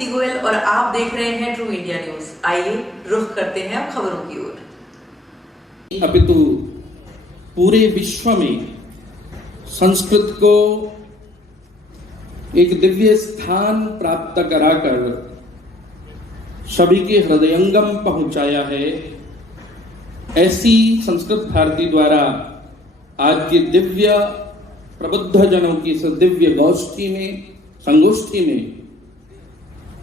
दीप्ति गोयल और आप देख रहे हैं ट्रू इंडिया न्यूज। आइए रुख करते हैं अब खबरों की ओर। अपितु पूरे विश्व में संस्कृत को एक दिव्य स्थान प्राप्त कराकर सभी के हृदयंगम पहुंचाया है। ऐसी संस्कृत भारती द्वारा आज के दिव्य प्रबुद्ध जनों की इस दिव्य संगोष्ठी में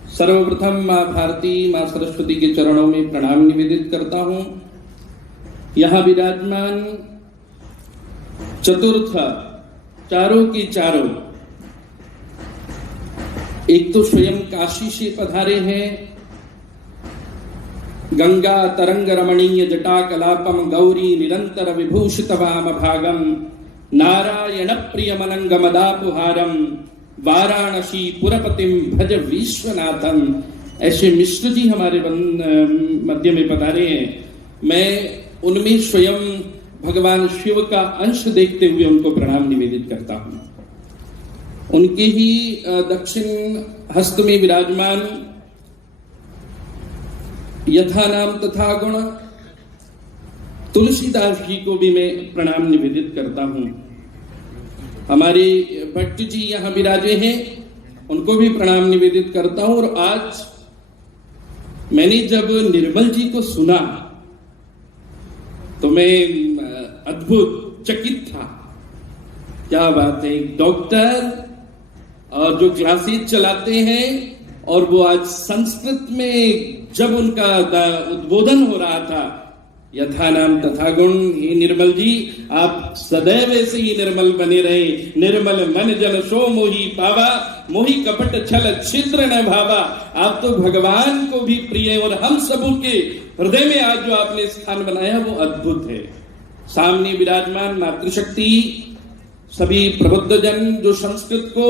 सर्वप्रथम मां भारती, मां सरस्वती के चरणों में प्रणाम निवेदित करता हूं। यहां विराजमान चतुर्थ चारों की चारों, एक तो स्वयं काशी से पधारे हैं, गंगा तरंग रमणीय जटा कलापम गौरी निरंतर विभूषित वाम भागम नारायण प्रिय मनंग मदापुहारम वाराणसी पुरपतिम भज विश्वनाथम। ऐसे मिश्र जी हमारे मध्य में पधारे हैं। मैं उनमें स्वयं भगवान शिव का अंश देखते हुए उनको प्रणाम निवेदित करता हूं। उनके ही दक्षिण हस्त में विराजमान यथा नाम तथा गुण तुलसीदास जी को भी मैं प्रणाम निवेदित करता हूं। हमारे भट्ट जी यहां विराजे हैं, उनको भी प्रणाम निवेदित करता हूं। और आज मैंने जब निर्मल जी को सुना तो मैं अद्भुत चकित था। क्या बात है, एक डॉक्टर और जो क्लासेस चलाते हैं और वो आज संस्कृत में जब उनका उद्बोधन हो रहा था, यथा नाम तथा गुण। हे निर्मल जी, आप सदैव ऐसे ही निर्मल बने रहे। निर्मल मन जन सो मोही पावा, मोही कपट छल छिद्र न भावा। आप तो भगवान को भी प्रिय, और हम सबों के हृदय में आज जो आपने स्थान बनाया वो अद्भुत है। सामने विराजमान मातृशक्ति, सभी प्रबुद्ध जन जो संस्कृत को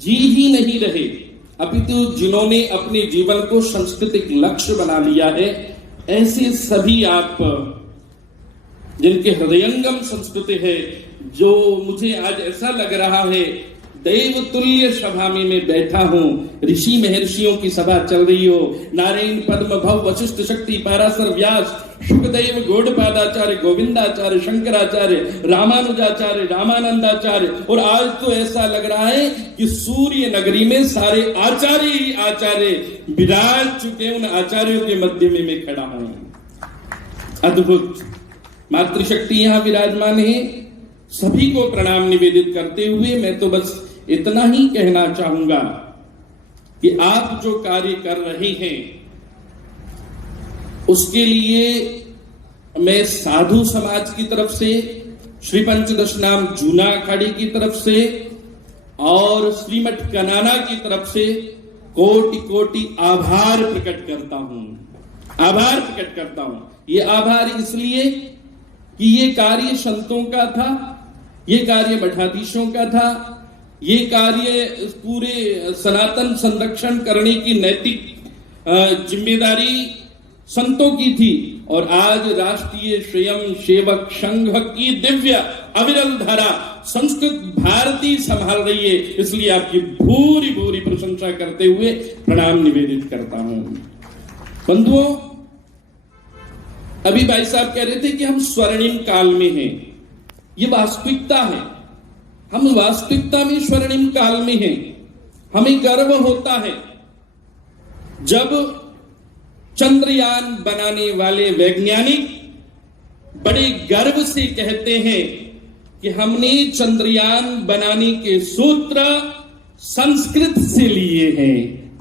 जी ही नहीं रहे, अपितु जिन्होंने अपने जीवन को सांस्कृतिक लक्ष्य बना लिया है, ऐसे सभी आप जिनके हृदयंगम संस्कृति है, जो मुझे आज ऐसा लग रहा है देव तुल्य सभा में मैं बैठा हूं। ऋषि महर्षियों की सभा चल रही हो, नारायण पद्म भव वशिष्ठ शक्ति पाराशर व्यास शुकदेव गौड़पादाचार्य गोविंदाचार्य शंकराचार्य रामानुजाचार्य रामानंदाचार्य, और आज तो ऐसा लग रहा है कि सूर्य नगरी में सारे आचार्य ही आचार्य विराज चुके। उन आचार्यों के मध्य में मैं खड़ा हूं। अद्भुत मातृशक्ति यहां विराजमान है। सभी को प्रणाम निवेदित करते हुए मैं तो बस इतना ही कहना चाहूंगा कि आप जो कार्य कर रहे हैं उसके लिए मैं साधु समाज की तरफ से, श्री पंचदश नाम जूना अखाड़ी की तरफ से और श्रीमठ कनाना की तरफ से कोटि कोटि आभार प्रकट करता हूं। ये आभार इसलिए कि ये कार्य संतों का था, ये कार्य मठाधीशों का था, ये कार्य पूरे सनातन संरक्षण करने की नैतिक जिम्मेदारी संतों की थी, और आज राष्ट्रीय स्वयं सेवक संघ की दिव्य अविरल धारा संस्कृत भारती संभाल रही है। इसलिए आपकी भूरी भूरी प्रशंसा करते हुए प्रणाम निवेदित करता हूं। बंधुओं, अभी भाई साहब कह रहे थे कि हम स्वर्णिम काल में हैं। ये वास्तविकता है, हम वास्तविकता में स्वर्णिम काल में हैं। हमें गर्व होता है जब चंद्रयान बनाने वाले वैज्ञानिक बड़े गर्व से कहते हैं कि हमने चंद्रयान बनाने के सूत्र संस्कृत से लिए हैं।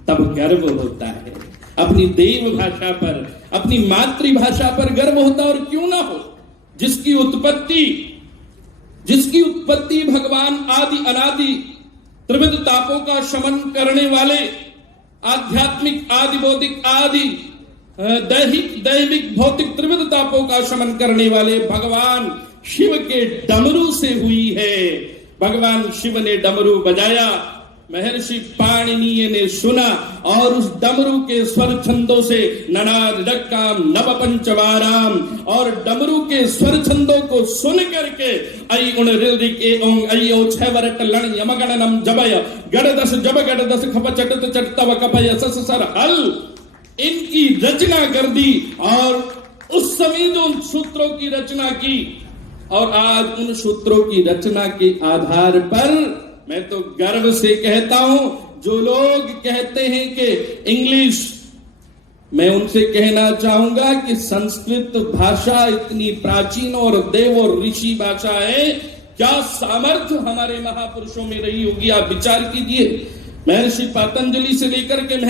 तब गर्व होता है, अपनी देव भाषा पर, अपनी मातृभाषा पर गर्व होता। और क्यों ना हो, जिसकी उत्पत्ति भगवान आदि अनादि त्रिविध तापों का शमन करने वाले, आध्यात्मिक आदि बौद्धिक आदि दैविक भौतिक त्रिविध तापों का शमन करने वाले भगवान शिव के डमरू से हुई है। भगवान शिव ने डमरू बजाया महर्षि पाणिनीय ने सुना और उस डमरू के स्वर छंदों से ननाद डक्काम नव पंचवाराम और डमरू के स्वर छंदों को सुन करके ऐ उन रिल्रिक ए ओं ऐ ओ छवरट लण यमगणनम जबय गड़दस जब गड़दस खप चटत चटतव कपय सस सर हल इनकी रचना कर दी और उस समय जो उन सूत्रों की रचना की और आज उन सूत्रों की रचना के आधार पर मैं तो गर्व से कहता हूं जो लोग कहते हैं कि इंग्लिश, मैं उनसे कहना चाहूंगा कि संस्कृत भाषा इतनी प्राचीन और देव और ऋषि भाषा है, क्या सामर्थ्य हमारे महापुरुषों में रही होगी। आप विचार कीजिए, महर्षि पतंजलि से लेकर के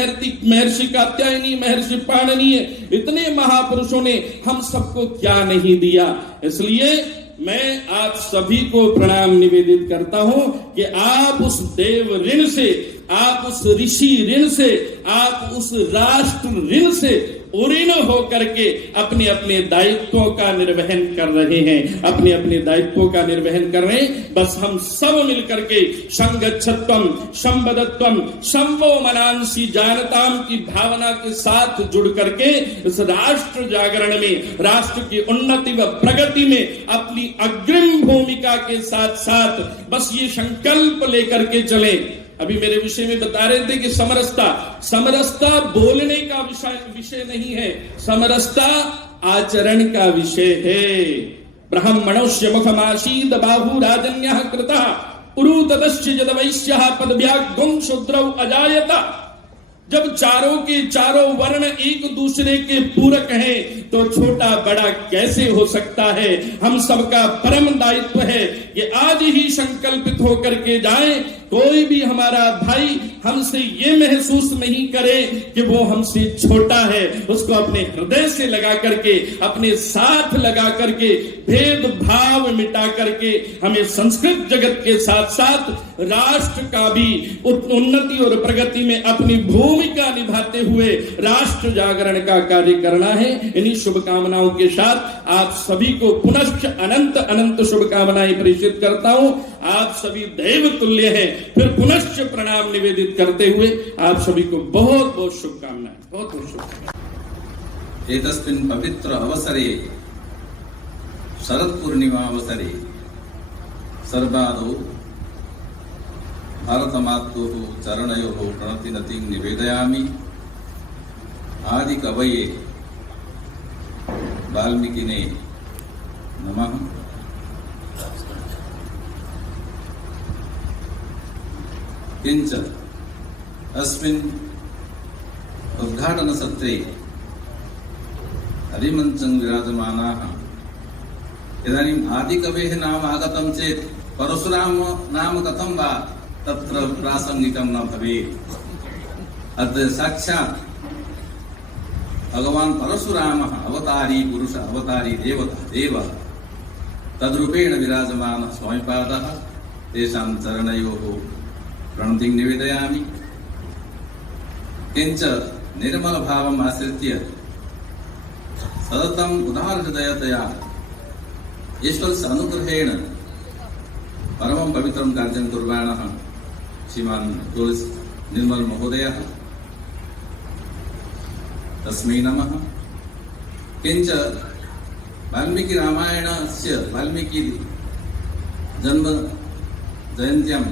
महर्षि कात्यायनी, महर्षि पाणिनीय, इतने महापुरुषों ने हम सबको क्या नहीं दिया। इसलिए मैं आप सभी को प्रणाम निवेदित करता हूं कि आप उस देव ऋण से, आप उस ऋषि ऋण से, आप उस राष्ट्र ऋण से उऋण होकर के अपने अपने दायित्वों का निर्वहन कर रहे हैं, अपने अपने दायित्वों का निर्वहन कर रहे हैं। बस हम सब मिलकर के संगच्छत्वम संबद्धत्वम संवो मनांसी जानताम की भावना के साथ जुड़ करके इस राष्ट्र जागरण में, राष्ट्र की उन्नति व प्रगति में अपनी अग्रिम भूमिका के साथ साथ बस ये संकल्प लेकर के चले। अभी मेरे विषय में बता रहे थे कि समरसता बोलने का विषय नहीं है, समरसता आचरण का विषय है। ब्राह्मणोस्य मुखमासीद बाहु राजन्यः कृतः उरुतदस्य यद वैश्यः पदव्याग्गुं शूद्रौ अजायत। जब चारों के चारों वर्ण एक दूसरे के पूरक हैं तो छोटा बड़ा कैसे हो सकता है। हम सबका परम दायित्व है कि आज ही संकल्पित होकर के जाएं, कोई भी हमारा भाई हमसे ये महसूस नहीं करे कि वो हमसे छोटा है, उसको अपने हृदय से लगा करके, अपने साथ लगा करके, भेदभाव मिटा करके हमें संस्कृत जगत के साथ साथ राष्ट्र का भी उन्नति और प्रगति में अपनी भूमिका निभाते हुए राष्ट्र जागरण का कार्य करना है। इन्हीं शुभकामनाओं के साथ आप सभी को पुनश्च अनंत अनंत शुभकामनाएं प्रेषित करता हूं। आप सभी देव तुल्य हैं। फिर पुनश्च प्रणाम निवेदित करते हुए आप सभी को बहुत बहुत शुभकामनाएं, बहुत बहुत शुभकामनाएं। एतस्मिन् पवित्र अवसरे शरद पूर्णिमा अवसरे सर्वादौ भारत मातुः चरणयोः प्रणतिनतिं निवेदयामि। आदि कवये वाल्मीकिने नमः। किंच अस्मिन् उद्घाटन सत्रे हरिमञ्चं विराजमानाः इदानीम् आदिकवेः नाम आगतं चेत् परशुराम नाम कथं वा तत्र प्रासंगिकं न भवेत्। अद्य साक्षात् भगवान् परशुरामः अवतारी पुरुष, अवतारी देवता, देवः तद्रूपेण विराजमानः स्वामिपादः, तेषां चरणयोः प्रणतिं निवेदयामि। किंच निर्मल भावम् आश्रित्य सततम् उदारहृदयतया ईश्वरस्य अनुग्रहेण परमं पवित्रं कार्यं कुर्वाणः श्रीमान् तुलसी निर्मल महोदयः, तस्मै नमः। किंच वाल्मीकि रामायणस्य वाल्मीकि जन्म जयन्त्यां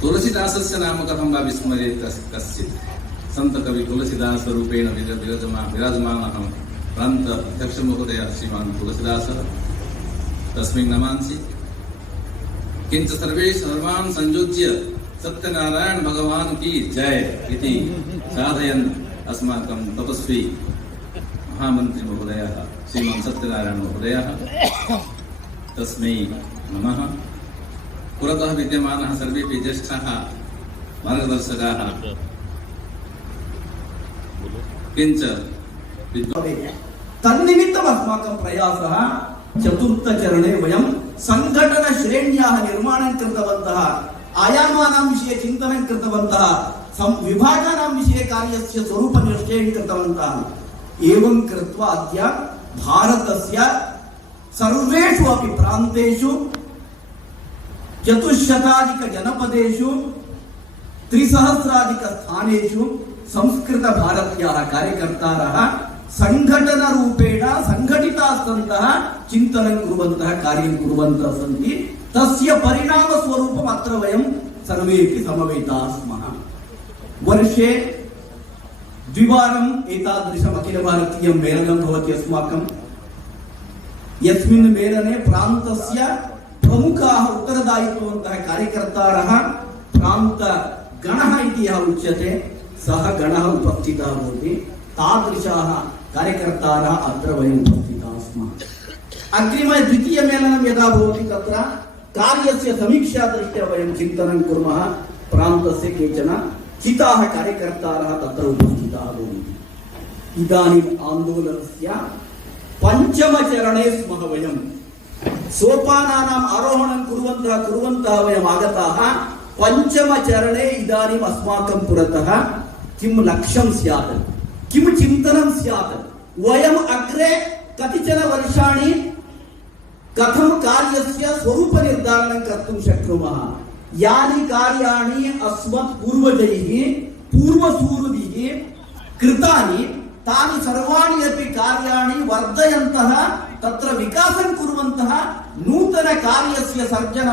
तुलसीदासस्य नाम कथं वा विस्मरेत् कश्चित्। संत कवि तुलसीदास रूपेण विराजमानः प्रान्त अध्यक्ष महोदय श्रीमान् तुलसीदासः, तस्मै नमांसि। किंच सर्वान् संयोज्य सत्यनारायण भगवान की जय इति साधयन् अस्माकं तपस्वी महामंत्री महोदयः श्रीमान् सत्यनारायण महोदयः, तस्मै नमः। पुरतः विद्यमानः सर्वेपि ज्येष्ठाः मार्गदर्शकाः। किंच तन्निमित्तम् अस्माकं प्रयासः चतुर्थचरणे वयं संघटन श्रेण्याः निर्माणं कृतवन्तः, आयामानां विषये चिन्तनं कृतवन्तः, विभागानां विषये कार्यस्य स्वरूपनिश्चयं कृतवन्तः। एवं कृत्वा अद्य भारतस्य सर्वेषु अपि प्रान्तेषु चतुश्शताधिकजनपदेषु 3,000-अधिकस्थानेषु संस्कृतभारत्याः कार्यकर्तारः संघटनरूपेण संघटिताः सन्तः चिन्तनं कुर्वन्तः कार्यं कुर्वन्तः सन्ति। तस्य परिणामस्वरूपम् अत्र वयं सर्वेपि समवेताः स्मः। वर्षे द्विवारम् एतादृशम् अखिलभारतीयं मेलनं भवति अस्माकं। यस्मिन् मेलने प्रान्तस्य प्रमुखाः उत्तरदायित्ववन्तः कार्यकर्तारः प्रान्तगणः इति यः उच्यते सः गणः उपस्थितः भवति। तादृशाः कार्यकर्तारः अत्र वयम् उपस्थिताः स्मः। अग्रिमे द्वितीयमेलनं यदा भवति तत्र कार्यस्य समीक्षा दृष्ट्या वयं चिन्तनं कुर्मः। प्रान्तस्य केचन चिताः कार्यकर्तारः तत्र उपस्थिताः भवन्ति। इदानीम् आन्दोलनस्य पञ्चमचरणे स्मः वयं। सोपानानाम् आरोहणं कुर्वन्तः वयम् आगताः। पञ्चमचरणे इदानीम् अस्माकं पुरतः किं लक्ष्यं स्यात्, किं चिन्तनं स्यात्, वयम् अग्रे कतिचन वर्षाणि कथं कार्यस्य स्वरूपनिर्धारणं कर्तुं शक्नुमः। यानि कार्याणि अस्मत् पूर्वजैः पूर्वसूरिभिः कृतानि तानि सर्वाणि अपि कार्याणि वर्धयन्तः तत्र विकासं कुर्वन्तः नूतन कार्यस्य सर्जनं